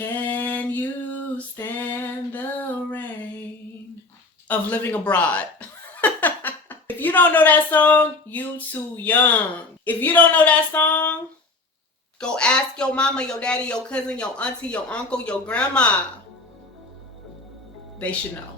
Can you stand the rain of living abroad? If you don't know that song, you too young. If you don't know that song, go ask your mama, your daddy, your cousin, your auntie, your uncle, your grandma. They should know.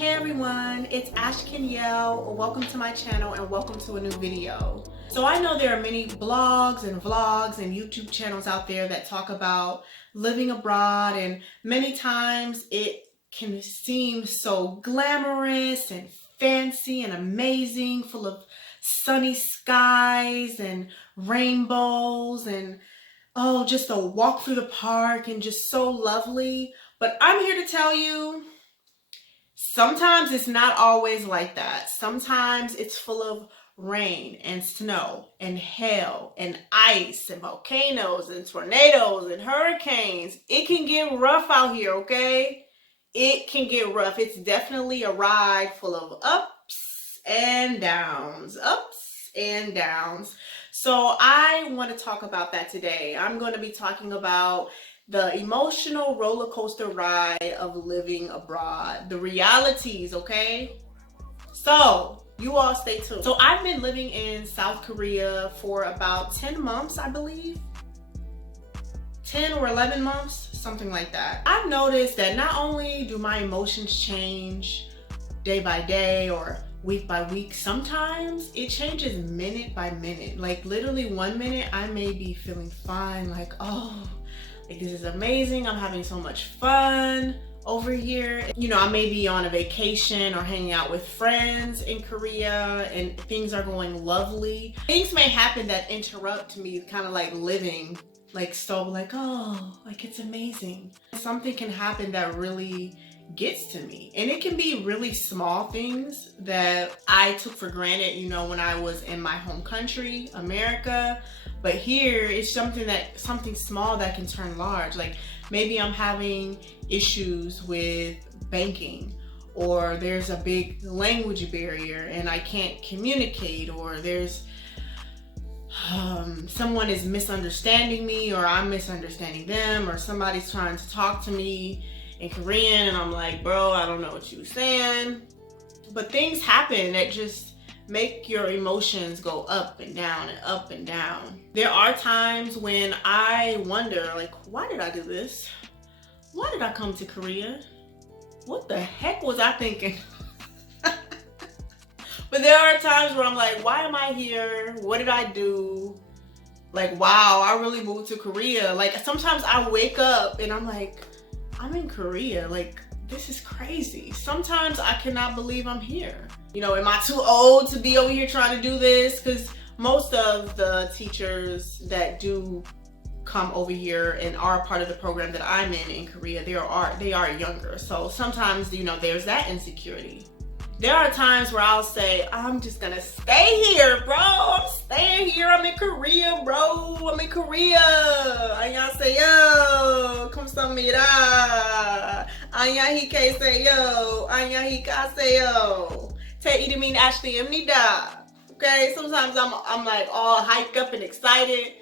Hey everyone, it's Ash Kenyail. Welcome to my channel and welcome to a new video. So I know there are many blogs and vlogs and YouTube channels out there that talk about living abroad, and many times it can seem so glamorous and fancy and amazing, full of sunny skies and rainbows and just a walk through the park and just so lovely. But I'm here to tell you, sometimes it's not always like that. Sometimes it's full of rain and snow and hail and ice and volcanoes and tornadoes and hurricanes. It can get rough out here, okay? It can get rough. It's definitely a ride full of ups and downs, ups and downs. So I want to talk about that today. I'm going to be talking about the emotional roller coaster ride of living abroad, the realities, okay? So you all stay tuned. So I've been living in South Korea for about 10 months, I believe. 10 or 11 months, something like that. I've noticed that not only do my emotions change day by day or week by week, sometimes it changes minute by minute. Like literally 1 minute I may be feeling fine, like, oh, like this is amazing, I'm having so much fun over here. You know, I may be on a vacation or hanging out with friends in Korea and things are going lovely. Things may happen that interrupt me kind of like living, like so like, oh, like it's amazing. Something can happen that really gets to me, and it can be really small things that I took for granted, you know, when I was in my home country, America. But here it's something small that can turn large. Like maybe I'm having issues with banking, or there's a big language barrier and I can't communicate, or there's someone is misunderstanding me, or I'm misunderstanding them, or somebody's trying to talk to me in Korean and I'm like, bro, I don't know what you're saying. But things happen that just make your emotions go up and down and up and down. There are times when I wonder, like, why did I do this? Why did I come to Korea? What the heck was I thinking? But there are times where I'm like, why am I here? What did I do? Like, wow, I really moved to Korea. Like sometimes I wake up and I'm like, I'm in Korea. Like, this is crazy. Sometimes I cannot believe I'm here. You know, am I too old to be over here trying to do this? Because most of the teachers that do come over here and are part of the program that I'm in Korea, they are younger. So sometimes, you know, there's that insecurity. There are times where I'll say, I'm just gonna stay here, bro. I'm staying here. I'm in Korea, bro. I'm in Korea. Annyeonghaseyo. Kamsahamnida. Annyeonghaseyo. Annyeonghaseyo. Te idamin ashliamnida. Okay, sometimes I'm like all hyped up and excited,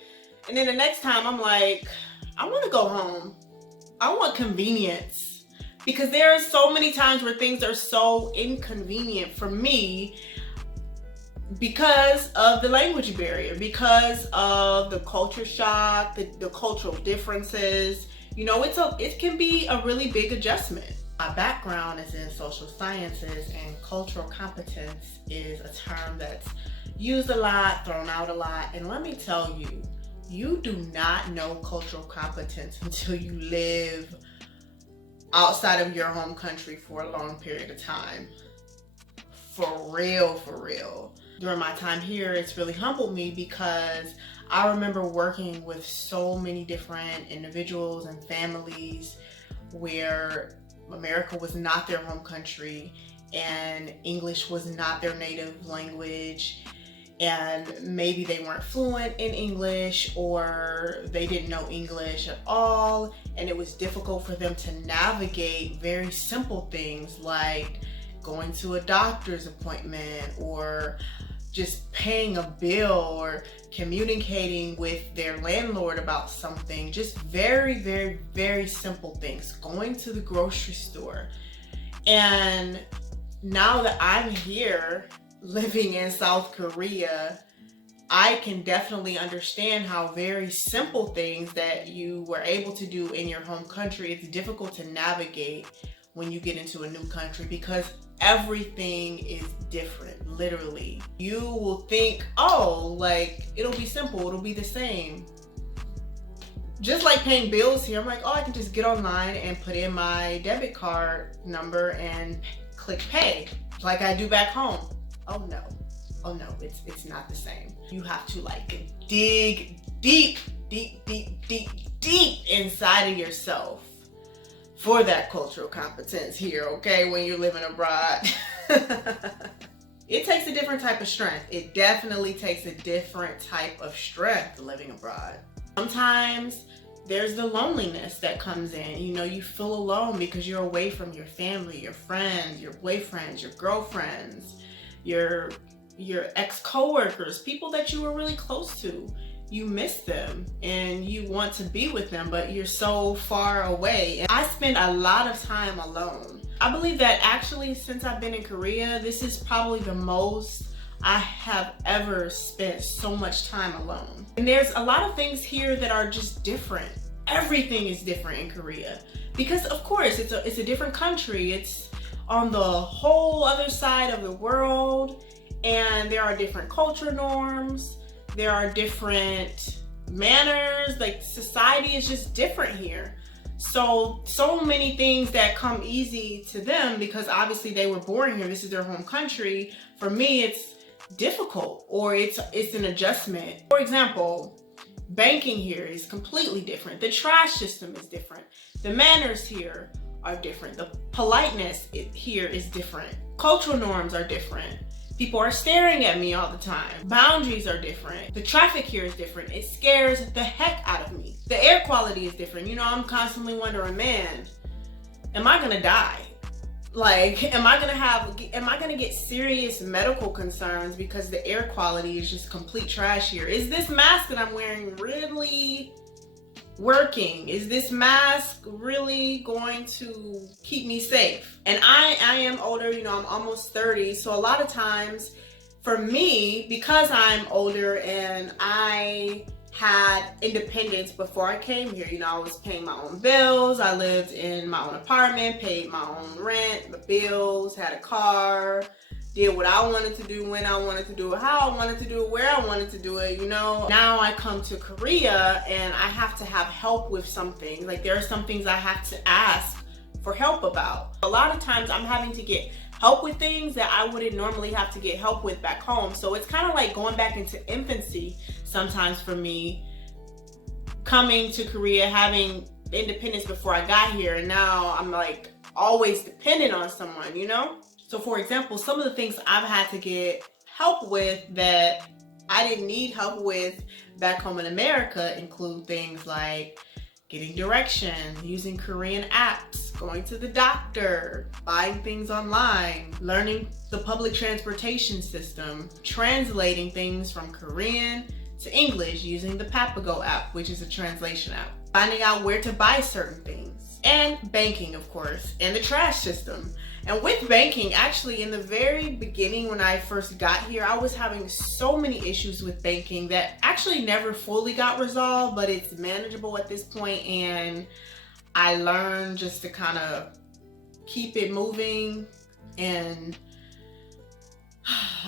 and then the next time I'm like, I want to go home. I want convenience. Because there are so many times where things are so inconvenient for me because of the language barrier, because of the culture shock, the cultural differences. You know, it can be a really big adjustment. My background is in social sciences, and cultural competence is a term that's used a lot, thrown out a lot. And let me tell you, you do not know cultural competence until you live outside of your home country for a long period of time. For real, for real. During my time here, it's really humbled me because I remember working with so many different individuals and families where America was not their home country and English was not their native language, and maybe they weren't fluent in English or they didn't know English at all, and it was difficult for them to navigate very simple things like going to a doctor's appointment, or just paying a bill, or communicating with their landlord about something. Just very, very, very simple things. Going to the grocery store. And now that I'm here living in South Korea, I can definitely understand how very simple things that you were able to do in your home country, it's difficult to navigate when you get into a new country, because everything is different, literally. You will think, oh, like, it'll be simple, it'll be the same. Just like paying bills here, I'm like, oh, I can just get online and put in my debit card number and click pay, like I do back home. Oh no, it's not the same. You have to like dig deep inside of yourself for that cultural competence here, okay, when you're living abroad. It takes a different type of strength. It definitely takes a different type of strength living abroad. Sometimes there's the loneliness that comes in. You know, you feel alone because you're away from your family, your friends, your boyfriends, your girlfriends, your ex-coworkers, people that you were really close to. You miss them and you want to be with them, but you're so far away. And I spend a lot of time alone. I believe that actually since I've been in Korea, this is probably the most I have ever spent so much time alone. And there's a lot of things here that are just different. Everything is different in Korea because of course it's a different country. It's on the whole other side of the world, and there are different culture norms. There are different manners, like society is just different here. So many things that come easy to them because obviously they were born here, this is their home country. For me, it's difficult, or it's an adjustment. For example, banking here is completely different. The trash system is different. The manners here are different. The politeness here is different. Cultural norms are different. People are staring at me all the time. Boundaries are different. The traffic here is different. It scares the heck out of me. The air quality is different. You know, I'm constantly wondering, man, am I gonna die? Like, am I gonna get serious medical concerns because the air quality is just complete trash here? Is this mask that I'm wearing really working? Is this mask really going to keep me safe? And I am older, you know, I'm almost 30. So a lot of times for me, because I'm older and I had independence before I came here, you know, I was paying my own bills. I lived in my own apartment, paid my own rent, the bills, had a car, did what I wanted to do, when I wanted to do it, how I wanted to do it, where I wanted to do it, you know. Now I come to Korea and I have to have help with something. Like, there are some things I have to ask for help about. A lot of times I'm having to get help with things that I wouldn't normally have to get help with back home. So it's kind of like going back into infancy sometimes for me, coming to Korea, having independence before I got here, and now I'm like always dependent on someone, you know? So for example, some of the things I've had to get help with that I didn't need help with back home in America include things like getting directions, using Korean apps, going to the doctor, buying things online, learning the public transportation system, translating things from Korean to English using the Papago app, which is a translation app, finding out where to buy certain things, and banking, of course, and the trash system. And with banking, actually, in the very beginning when I first got here, I was having so many issues with banking that actually never fully got resolved, but it's manageable at this point, and I learned just to kind of keep it moving. And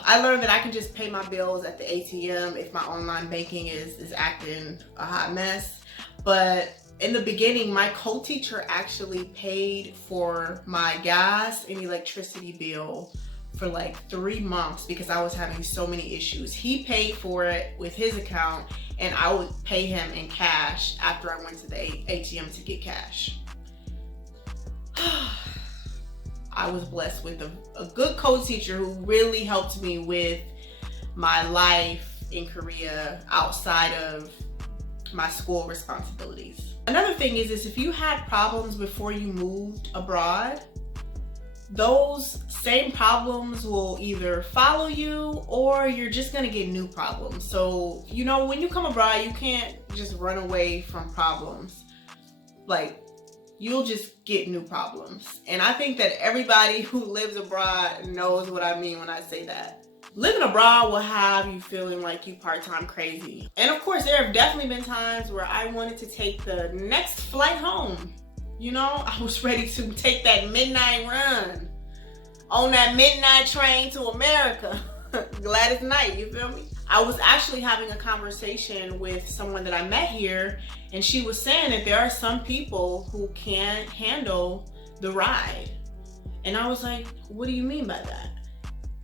I learned that I can just pay my bills at the ATM if my online banking is acting a hot mess. But in the beginning, my co-teacher actually paid for my gas and electricity bill for like 3 months because I was having so many issues. He paid for it with his account, and I would pay him in cash after I went to the ATM to get cash. I was blessed with a good co-teacher who really helped me with my life in Korea outside of my school responsibilities. Another thing is if you had problems before you moved abroad, those same problems will either follow you or you're just gonna get new problems. So, you know, when you come abroad, you can't just run away from problems. Like, you'll just get new problems. And I think that everybody who lives abroad knows what I mean when I say that. Living abroad will have you feeling like you part-time crazy. And of course, there have definitely been times where I wanted to take the next flight home. You know, I was ready to take that midnight run on that midnight train to America. Gladys Knight, you feel me? I was actually having a conversation with someone that I met here, and she was saying that there are some people who can't handle the ride. And I was like, what do you mean by that?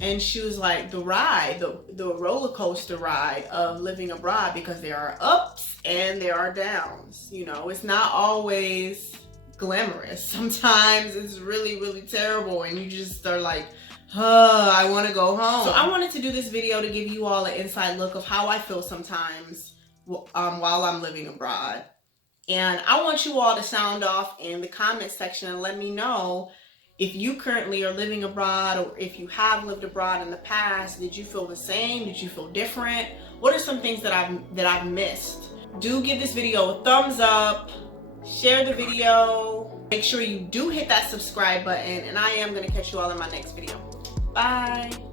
And she was like, the ride, the roller coaster ride of living abroad, because there are ups and there are downs. You know, it's not always glamorous. Sometimes it's really, really terrible and you just are like, I want to go home. So I wanted to do this video to give you all an inside look of how I feel sometimes while I'm living abroad. And I want you all to sound off in the comment section and let me know if you currently are living abroad, or if you have lived abroad in the past. Did you feel the same? Did you feel different? What are some things that I've missed? Do give this video a thumbs up, share the video, make sure you do hit that subscribe button, and I am going to catch you all in my next video. Bye.